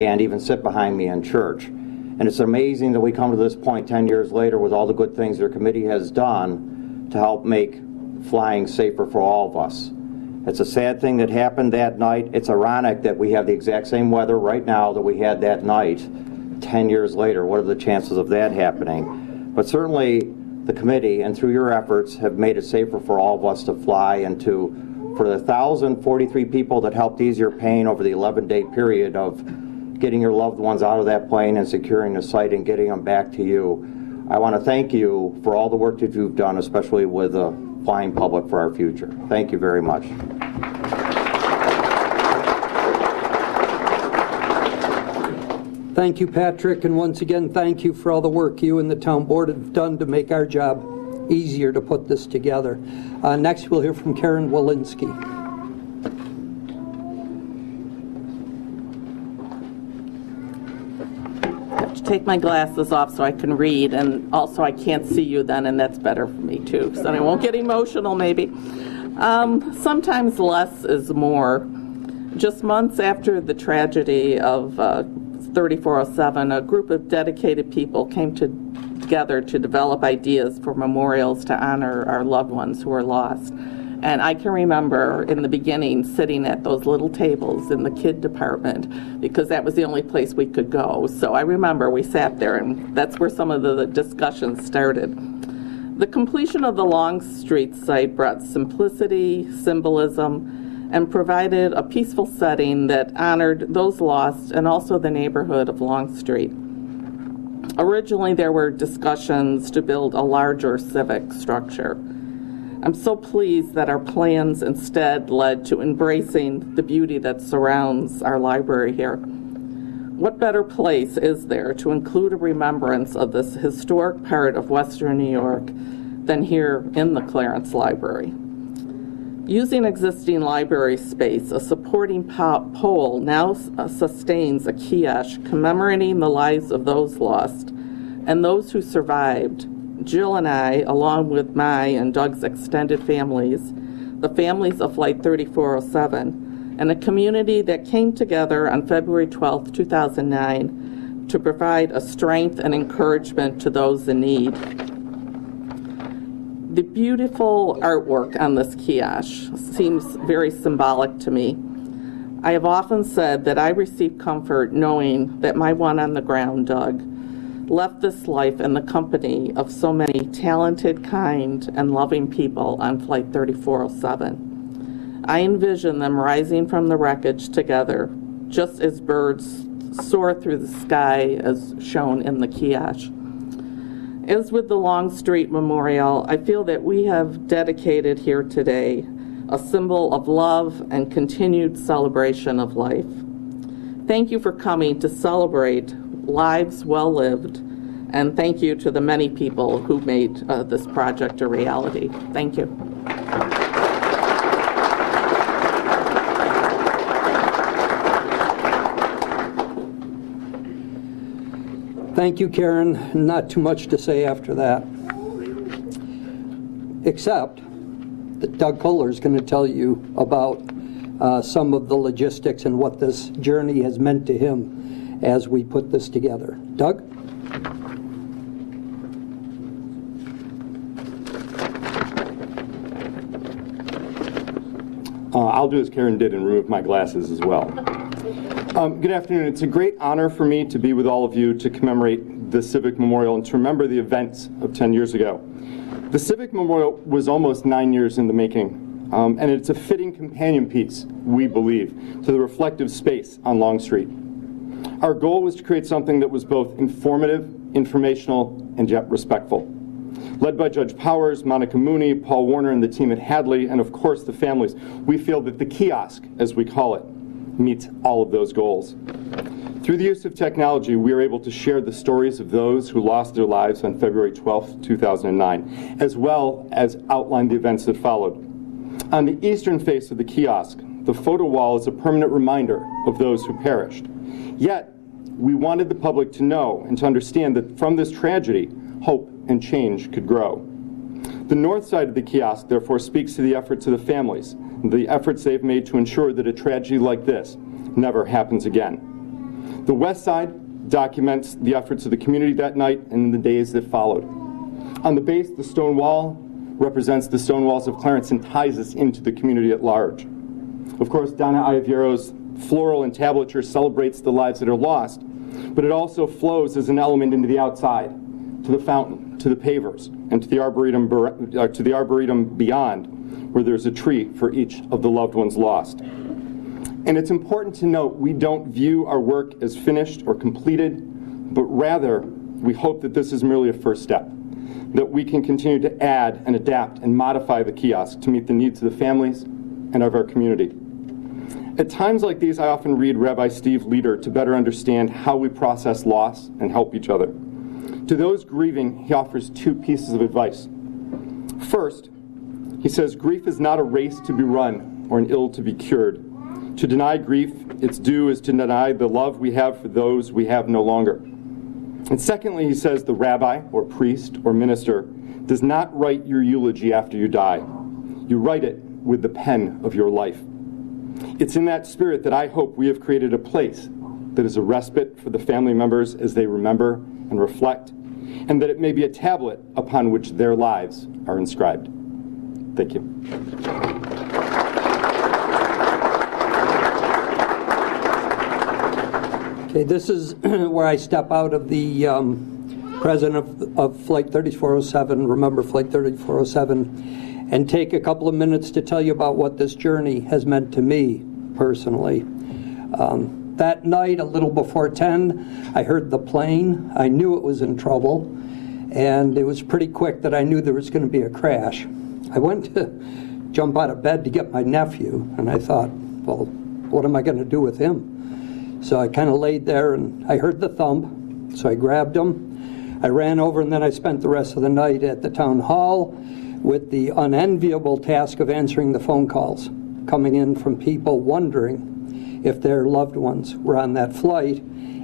and even sit behind me in church. And it's amazing that we come to this point 10 years later with all the good things their committee has done to help make flying safer for all of us. It's a sad thing that happened that night. It's ironic that we have the exact same weather right now that we had that night 10 years later. What are the chances of that happening? But certainly the committee, and through your efforts, have made it safer for all of us to fly, and for the 1,043 people that helped ease your pain over the 11-day period of getting your loved ones out of that plane and securing the site and getting them back to you. I want to thank you for all the work that you've done, especially with the flying public for our future. Thank you very much. Thank you, Patrick, and once again, thank you for all the work you and the town board have done to make our job easier to put this together. Next, we'll hear from Karen Walensky. I have to take my glasses off so I can read, and also I can't see you then, and that's better for me too, so I won't get emotional maybe. Sometimes less is more. Just months after the tragedy of 3407, a group of dedicated people came together to develop ideas for memorials to honor our loved ones who were lost. And I can remember in the beginning sitting at those little tables in the kid department because that was the only place we could go. So I remember we sat there, and that's where some of the discussions started. The completion of the Longstreet site brought simplicity, symbolism, and provided a peaceful setting that honored those lost and also the neighborhood of Longstreet. Originally, there were discussions to build a larger civic structure. I'm so pleased that our plans instead led to embracing the beauty that surrounds our library here. What better place is there to include a remembrance of this historic part of Western New York than here in the Clarence Library? Using existing library space, a supporting pole now sustains a kiosk commemorating the lives of those lost and those who survived. Jill and I, along with my and Doug's extended families, the families of Flight 3407, and a community that came together on February 12, 2009 to provide a strength and encouragement to those in need. The beautiful artwork on this kiosk seems very symbolic to me. I have often said that I receive comfort knowing that my one on the ground, Doug, left this life in the company of so many talented, kind, and loving people on Flight 3407. I envision them rising from the wreckage together, just as birds soar through the sky as shown in the kiosk. As with the Longstreet Memorial, I feel that we have dedicated here today a symbol of love and continued celebration of life. Thank you for coming to celebrate lives well lived, and thank you to the many people who made this project a reality. Thank you. Thank you, Karen. Not too much to say after that, except that Doug Kohler is going to tell you about some of the logistics and what this journey has meant to him as we put this together. Doug? I'll do as Karen did and remove my glasses as well. Good afternoon. It's a great honor for me to be with all of you to commemorate the Civic Memorial and to remember the events of 10 years ago. The Civic Memorial was almost 9 years in the making, and it's a fitting companion piece, we believe, to the reflective space on Longstreet. Our goal was to create something that was both informative, informational, and yet respectful. Led by Judge Powers, Monica Mooney, Paul Warner, and the team at Hadley, and of course the families, we feel that the kiosk, as we call it, meets all of those goals. Through the use of technology, we are able to share the stories of those who lost their lives on February 12, 2009, as well as outline the events that followed. On the eastern face of the kiosk, the photo wall is a permanent reminder of those who perished. Yet, we wanted the public to know and to understand that from this tragedy, hope and change could grow. The north side of the kiosk, therefore, speaks to the efforts of the families, the efforts they've made to ensure that a tragedy like this never happens again. The west side documents the efforts of the community that night and in the days that followed. On the base, the stone wall represents the stone walls of Clarence and ties us into the community at large. Of course, Donna Iaviero's floral entablature celebrates the lives that are lost, but it also flows as an element into the outside, to the fountain, to the pavers, and to the arboretum beyond, where there's a tree for each of the loved ones lost. And it's important to note we don't view our work as finished or completed, but rather we hope that this is merely a first step, that we can continue to add and adapt and modify the kiosk to meet the needs of the families and of our community. At times like these, I often read Rabbi Steve Leder to better understand how we process loss and help each other. To those grieving, he offers two pieces of advice. First, he says, grief is not a race to be run or an ill to be cured. To deny grief, its due is to deny the love we have for those we have no longer. And secondly, he says, the rabbi or priest or minister does not write your eulogy after you die. You write it with the pen of your life. It's in that spirit that I hope we have created a place that is a respite for the family members as they remember and reflect, and that it may be a tablet upon which their lives are inscribed. Thank you. Okay, this is where I step out of the president of Flight 3407, remember Flight 3407, and take a couple of minutes to tell you about what this journey has meant to me personally. That night, a little before 10, I heard the plane. I knew it was in trouble, and it was pretty quick that I knew there was going to be a crash. I went to jump out of bed to get my nephew, and I thought, well, what am I going to do with him? So I kind of laid there, and I heard the thump, so I grabbed him. I ran over, and then I spent the rest of the night at the town hall with the unenviable task of answering the phone calls coming in from people wondering if their loved ones were on that flight,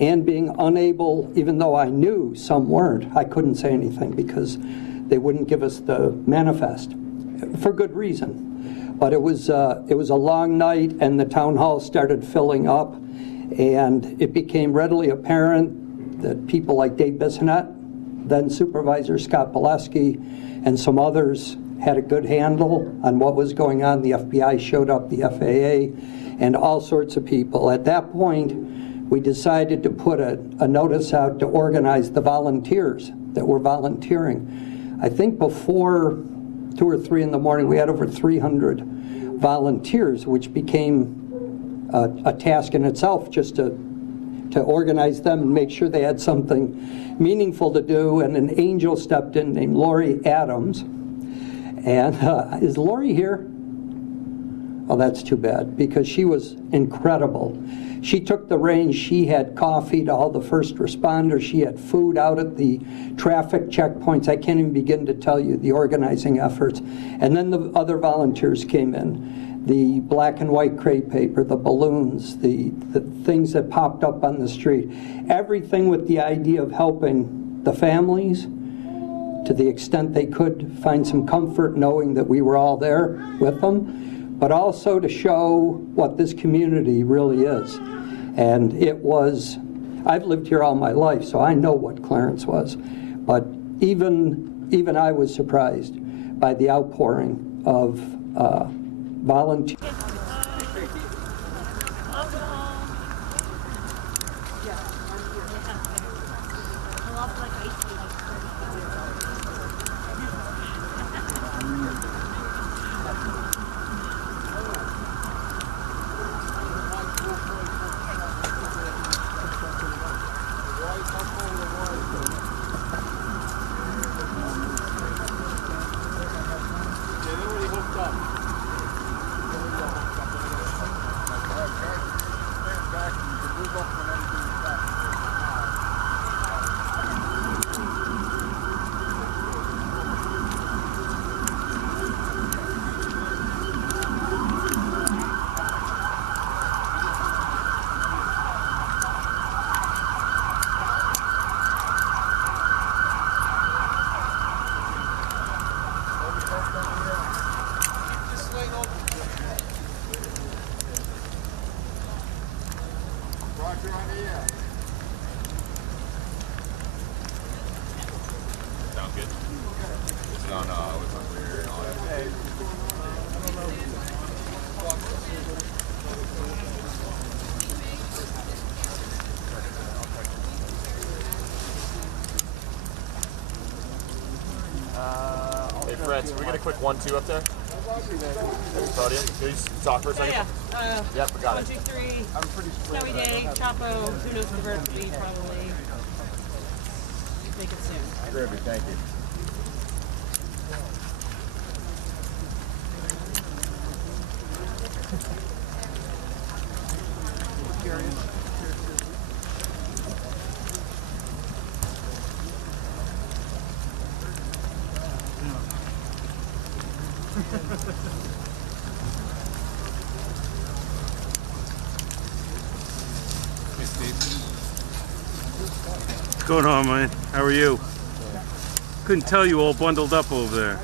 and being unable, even though I knew some weren't, I couldn't say anything because they wouldn't give us the manifest, for good reason. But it was a long night, and the town hall started filling up, and it became readily apparent that people like Dave Bissonette, then Supervisor Scott Pileski, and some others had a good handle on what was going on. The FBI showed up, the FAA, and all sorts of people. At that point, we decided to put a notice out to organize the volunteers that were volunteering. I think before 2 or 3 in the morning, we had over 300 volunteers, which became a task in itself just to organize them and make sure they had something meaningful to do. And an angel stepped in named Lori Adams. And is Lori here? Oh, that's too bad, because she was incredible. She took the reins. She had coffee to all the first responders. She had food out at the traffic checkpoints. I can't even begin to tell you the organizing efforts. And then the other volunteers came in. The black and white crepe paper, the balloons, the things that popped up on the street. Everything with the idea of helping the families to the extent they could find some comfort knowing that we were all there with them, but also to show what this community really is. And it was, I've lived here all my life, so I know what Clarence was. But even I was surprised by the outpouring of volunteers. Clarence, can we get a quick 1-2 up there? Podium. Can you just talk for a second? Yeah. We got 1, 2, 3. Snowy day. Chapo. Who knows the verb? Probably. Make it soon. Groovy, thank you. What's going on, man? How are you? Couldn't tell you all bundled up over there.